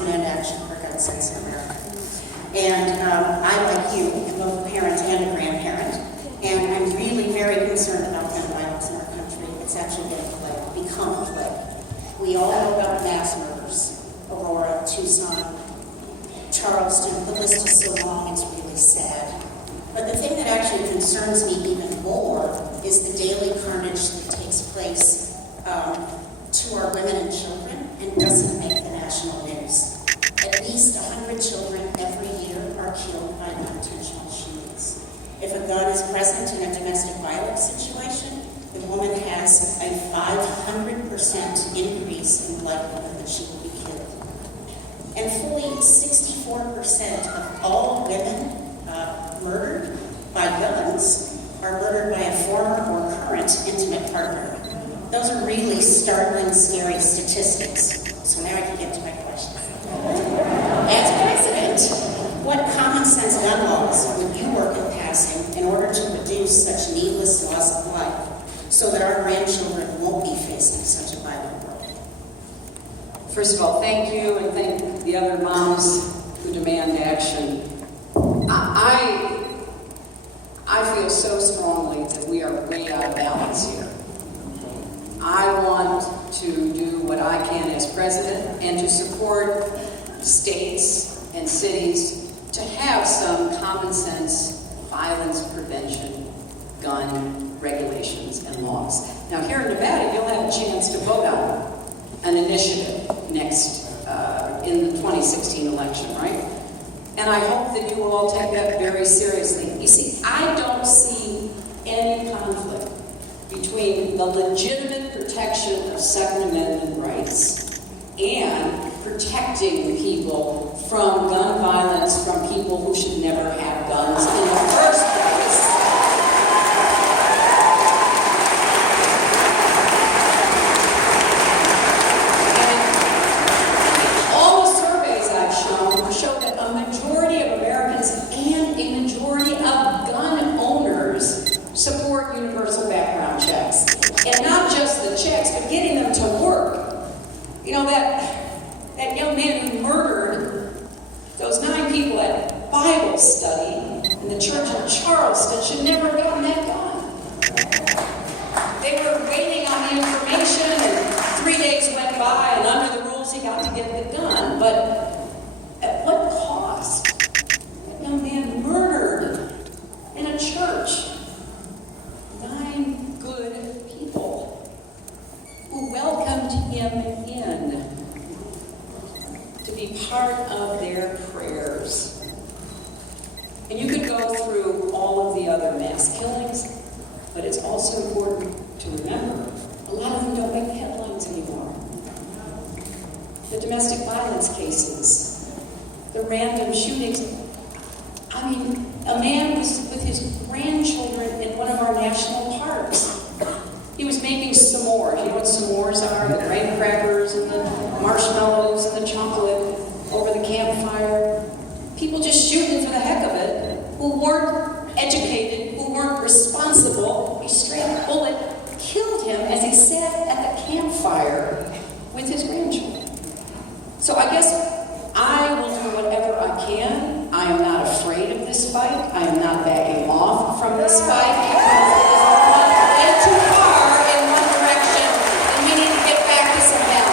demand action for gun sense in America. And I, like you, am both a parent and a grandparent, and I'm really very concerned about gun violence in our country. It's actually become a plague. We all know about mass murders: Aurora, Tucson, Charleston. The list is so long, it's really sad. But the thing that actually concerns me even more is the daily carnage that takes place to our women and children and doesn't make the national news. At least 100 children every year are killed by unintentional shootings. If a gun is present in a domestic violence situation, the woman has a 500% increase in the likelihood that she will be killed. And fully 64% of all women murdered by guns are murdered by a former or current intimate partner. Those are really startling, scary statistics. So now I can get to my question. As president, what common sense gun laws would you work at passing in order to reduce such needless loss of life so that our grandchildren won't be facing such a violent world? First of all, thank you, and thank the other moms who demand action. I feel so strongly that we are way out of balance here. I want to do what I can as president and to support states and cities to have some common sense violence prevention, gun regulations and laws. Now here in Nevada, you'll have a chance to vote on an initiative next in the 2016 election, right? And I hope that you will all take that very seriously. You see, I don't see any conflict between the legitimate protection of Second Amendment rights and protecting people from gun violence, from people who should never have guns in the first place. And all the surveys I've shown show that a majority of Americans and a majority of gun owners support universal background checks. And not just the checks, but getting them to work. You know, that young man who murdered those 9 people at Bible study in the church of Charleston should never have gotten that gun. They were waiting on the information, and 3 days went by, and under the rules he got to get the gun. But at what cost? That young man murdered in a church 9 good people who welcomed him in to be part of their prayers. And you could go through all of the other mass killings, but it's also important to remember a lot of them don't make headlines anymore. The domestic violence cases, the random shootings. I mean, a man was with his grandchildren in one of our national parks. He was making s'mores. You know what s'mores are? The graham crackers and the marshmallows and the chocolate over the campfire. People just shooting for the heck of it, who weren't educated, who weren't responsible. A stray bullet killed him as he sat at the campfire with his grandchildren. So I guess I will do whatever I can. I am not afraid of this fight. I am not backing off from this fight because